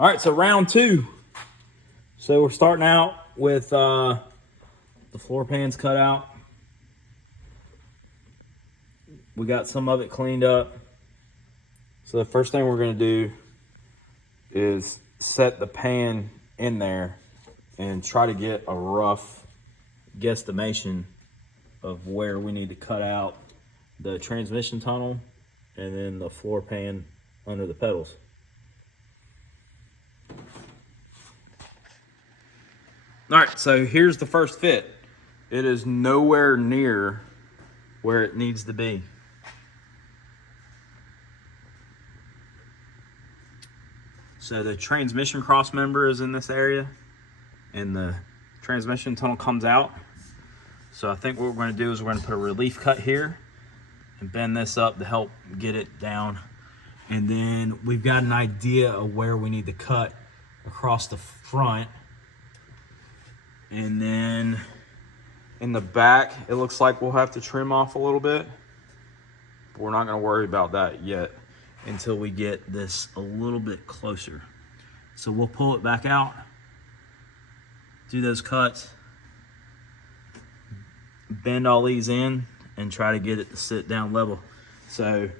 All right, so round two. So we're starting out with the floor pans cut out. We got some of it cleaned up. So the first thing we're gonna do is set the pan in there and try to get a rough guesstimation of where we need to cut out the transmission tunnel and then the floor pan under the pedals. All right, so here's the first fit. It is nowhere near where it needs to be. So the transmission cross member is in this area and the transmission tunnel comes out. So I think what we're going to do is we're going to put a relief cut here and bend this up to help get it down. And then we've got an idea of where we need to cut across the front. And then in the back, it looks like we'll have to trim off a little bit. But we're not going to worry about that yet until we get this a little bit closer. So we'll pull it back out, do those cuts, bend all these in, and try to get it to sit down level. So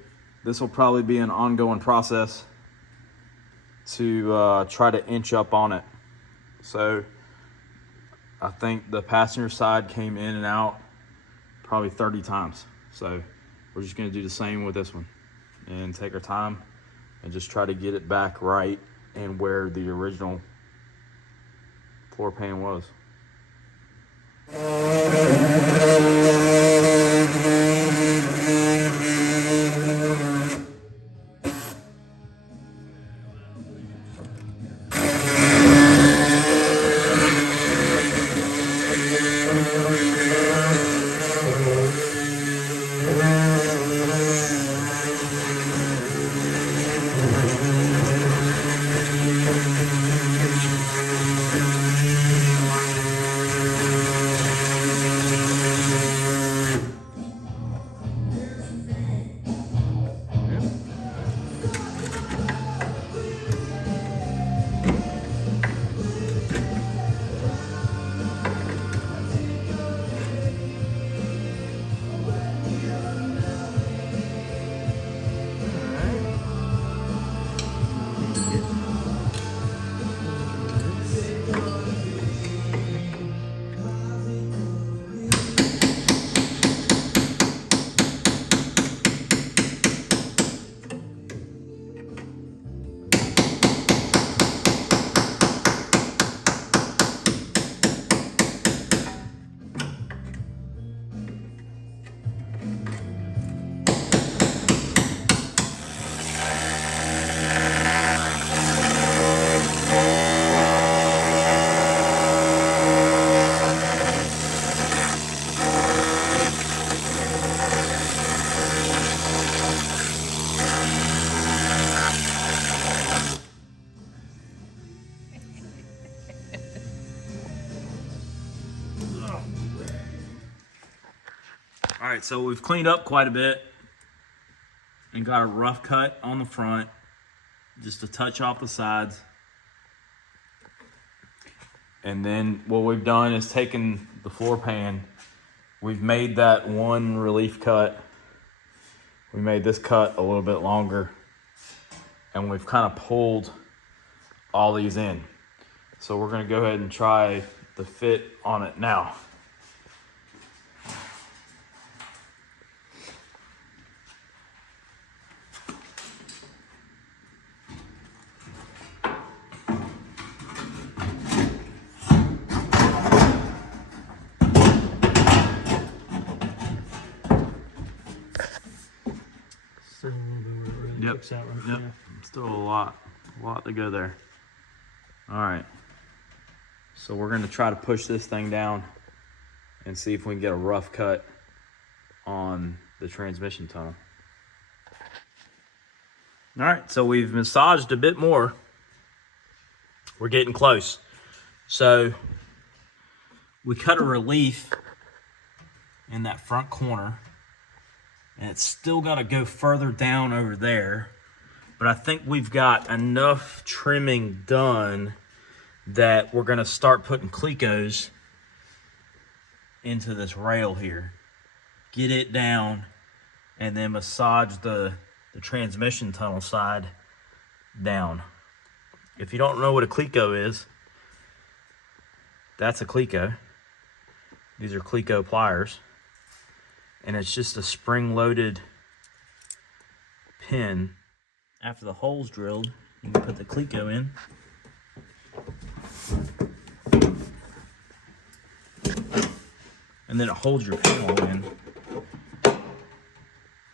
this will probably be an ongoing process to try to inch up on it. So I think the passenger side came in and out probably 30 times. So we're just gonna do the same with this one and take our time and just try to get it back right and where the original floor pan was. All right, so we've cleaned up quite a bit and got a rough cut on the front, just a touch off the sides. And then what we've done is taken the floor pan, we've made that one relief cut. We made this cut a little bit longer and we've kind of pulled all these in. So we're gonna go ahead and try the fit on it now. Yep. Yep. Still a lot to go there. All right. So we're going to try to push this thing down and see if we can get a rough cut on the transmission tunnel. All right. So we've massaged a bit more. We're getting close. So we cut a relief in that front corner. And it's still got to go further down over there. but I think we've got enough trimming done that we're gonna start putting Clecos into this rail here. Get it down and then massage the transmission tunnel side down. If you don't know what a Cleco is, that's a Cleco. These are Cleco pliers. And it's just a spring-loaded pin. After the hole's drilled, you can put the Cleco in. And then it holds your panel in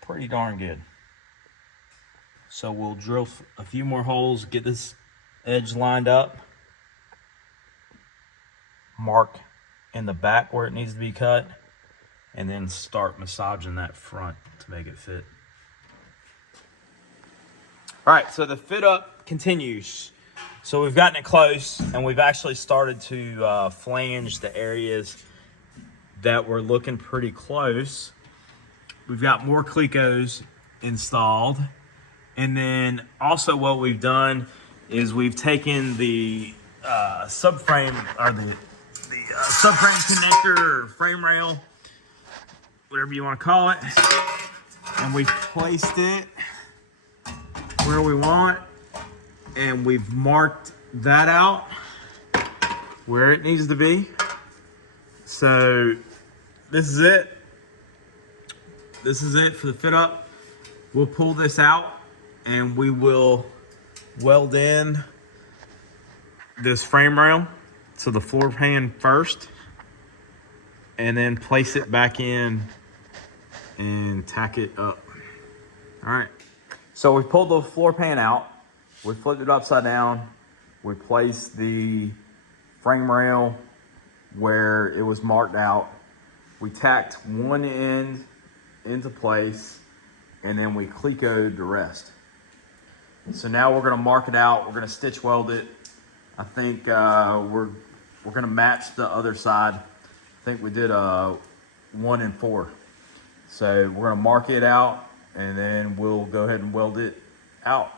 pretty darn good. So we'll drill a few more holes, get this edge lined up, mark in the back where it needs to be cut, and then start massaging that front to make it fit. All right, so the fit up continues. So we've gotten it close, and we've actually started to flange the areas that were looking pretty close. We've got more Clecos installed. And then also what we've done is we've taken the subframe, or the subframe connector or frame rail, whatever you want to call it, and we've placed it where we want, and we've marked that out where it needs to be. So this is it. This is it for the fit up. We'll pull this out and we will weld in this frame rail to the floor pan first, and then place it back in and tack it up. All right. So we pulled the floor pan out. We flipped it upside down. We placed the frame rail where it was marked out. We tacked one end into place, and then we Clecoed the rest. So now we're gonna mark it out. We're gonna stitch weld it. I think we're gonna match the other side. I think we did 1 and 4. So we're gonna mark it out, and then we'll go ahead and weld it out.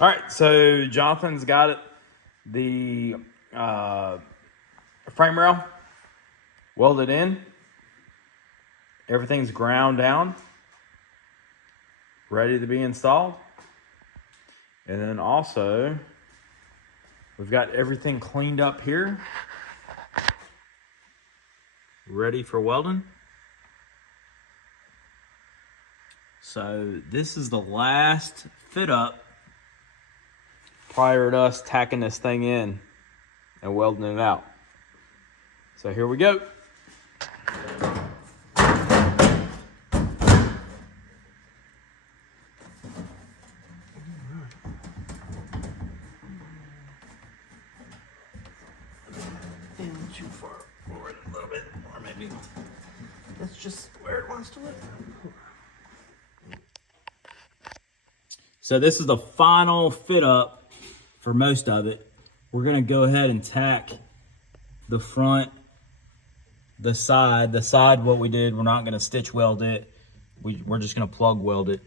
All right, so Jonathan's got it, the frame rail welded in. Everything's ground down, ready to be installed. And then also, we've got everything cleaned up here, ready for welding. So this is the last fit up prior to us tacking this thing in and welding it out. So here we go. Too far forward a little bit, or maybe that's just where it wants to look. So this is the final fit up for most of it. We're gonna go ahead and tack the front the side, what we did, we're not going to stitch weld it. We're just going to plug weld it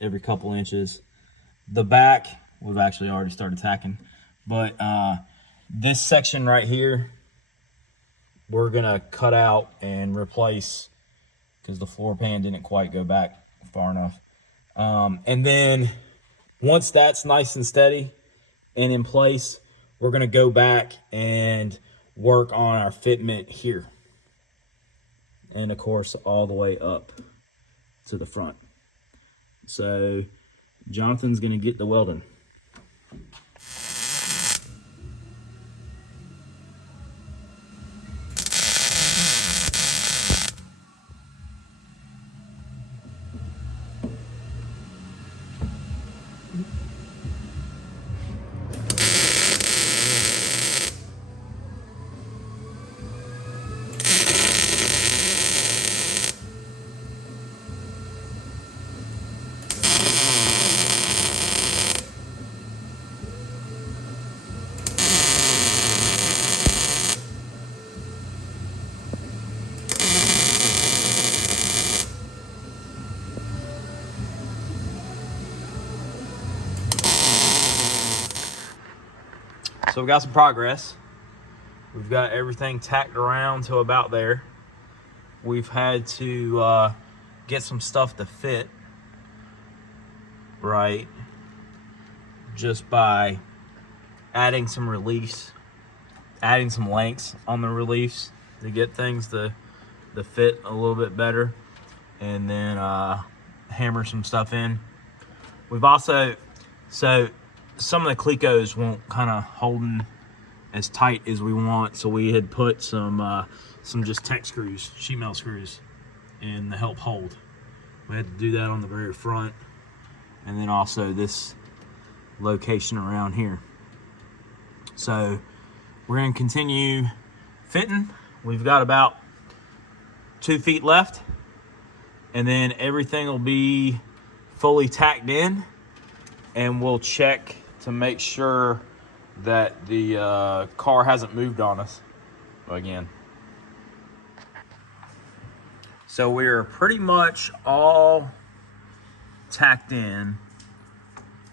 every couple inches. The back, we've actually already started tacking. But this section right here, we're going to cut out and replace because the floor pan didn't quite go back far enough. And then once that's nice and steady and in place, we're going to go back and work on our fitment here. And of course, all the way up to the front. So Jonathan's going to get the welding. So we got some progress. We've got everything tacked around to about there. We've had to get some stuff to fit right just by adding some reliefs, adding some lengths on the reliefs to get things to fit a little bit better, and then hammer some stuff in. We've also, so some of the Clecos won't kind of holding as tight as we want, so we had put some just Tech screws, sheet metal screws, in to help hold. We had to do that on the very front, and then also this location around here. So we're going to continue fitting. We've got about 2 feet left, and then everything will be fully tacked in, and we'll check to make sure that the car hasn't moved on us again. So we're pretty much all tacked in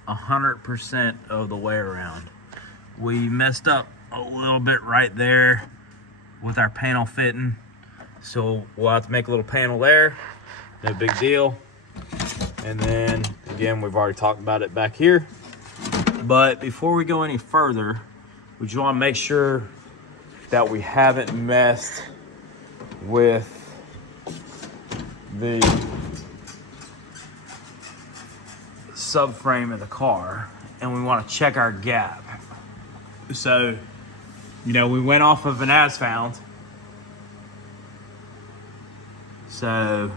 100% of the way around. We messed up a little bit right there with our panel fitting, so we'll have to make a little panel there. No big deal. And then again, we've already talked about it back here. But before we go any further, we just want to make sure that we haven't messed with the subframe of the car, and we want to check our gap. So, you know, we went off of an as found. So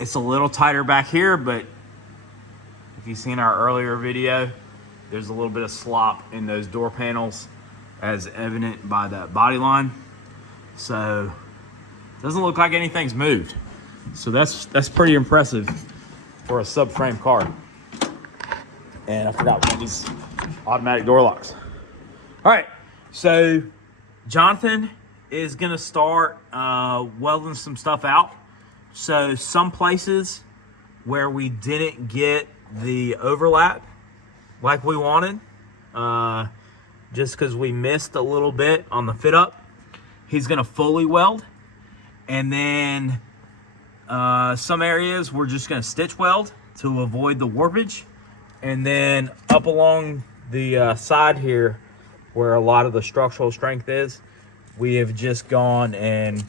it's a little tighter back here, but if you've seen our earlier video, there's a little bit of slop in those door panels as evident by that body line. So it doesn't look like anything's moved. So that's pretty impressive for a subframe car. And I forgot one of these automatic door locks. All right, so Jonathan is gonna start welding some stuff out. So some places where we didn't get the overlap like we wanted, just because we missed a little bit on the fit up, he's gonna fully weld. And then some areas we're just gonna stitch weld to avoid the warpage. And then up along the side here where a lot of the structural strength is, we have just gone and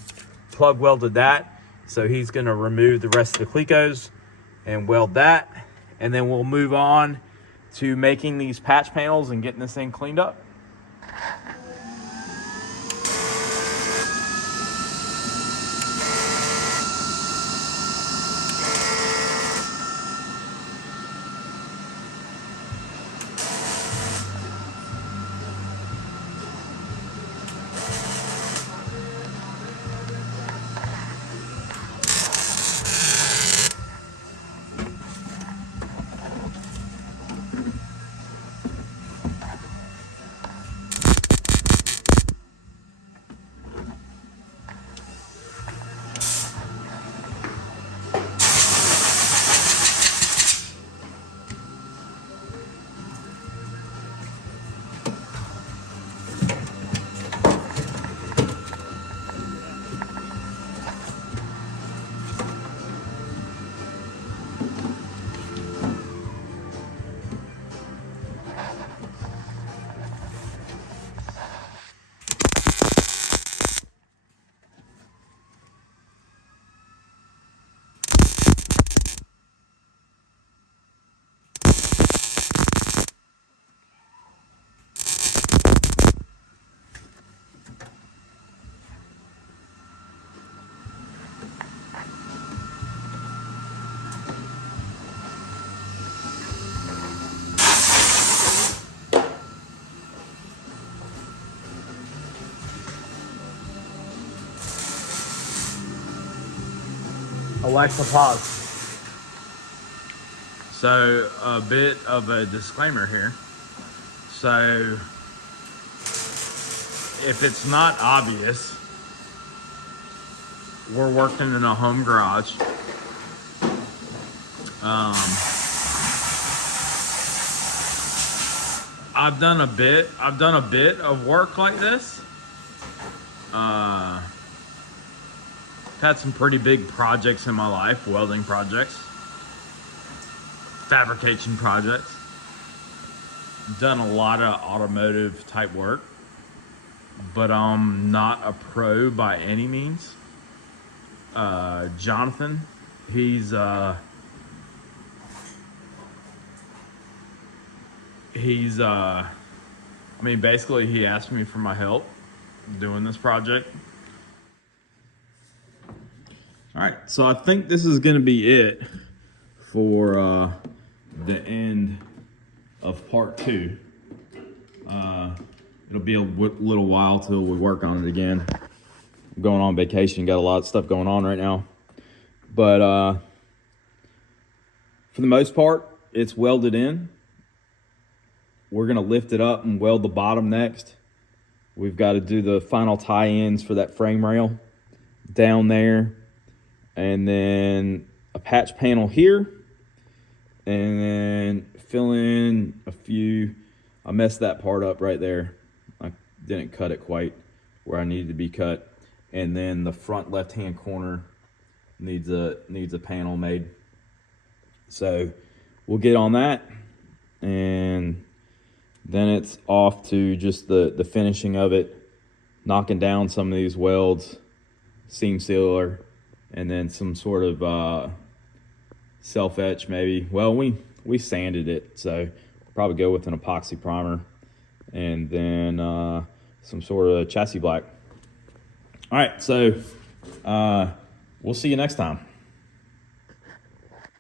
plug welded that. So he's gonna remove the rest of the Clecos and weld that, and then we'll move on to making these patch panels and getting this thing cleaned up. Alexa, pause. So a bit of a disclaimer here. So if it's not obvious, we're working in a home garage. I've done a bit of work like this. Had some pretty big projects in my life, welding projects, fabrication projects. Done a lot of automotive type work, but I'm not a pro by any means. Jonathan, I mean, basically he asked me for my help doing this project. All right, so I think this is gonna be it for the end of part 2. It'll be a little while till we work on it again. I'm going on vacation, got a lot of stuff going on right now. But for the most part, it's welded in. We're gonna lift it up and weld the bottom next. We've got to do the final tie-ins for that frame rail down there, and then a patch panel here, and then fill in a few. I messed that part up right there. I didn't cut it quite where I needed to be cut. And then the front left-hand corner needs a panel made. So we'll get on that, and then it's off to just the finishing of it, knocking down some of these welds, seam sealer, and then some sort of self-etch maybe. Well, we sanded it, so probably go with an epoxy primer, and then some sort of chassis black. All right, so we'll see you next time.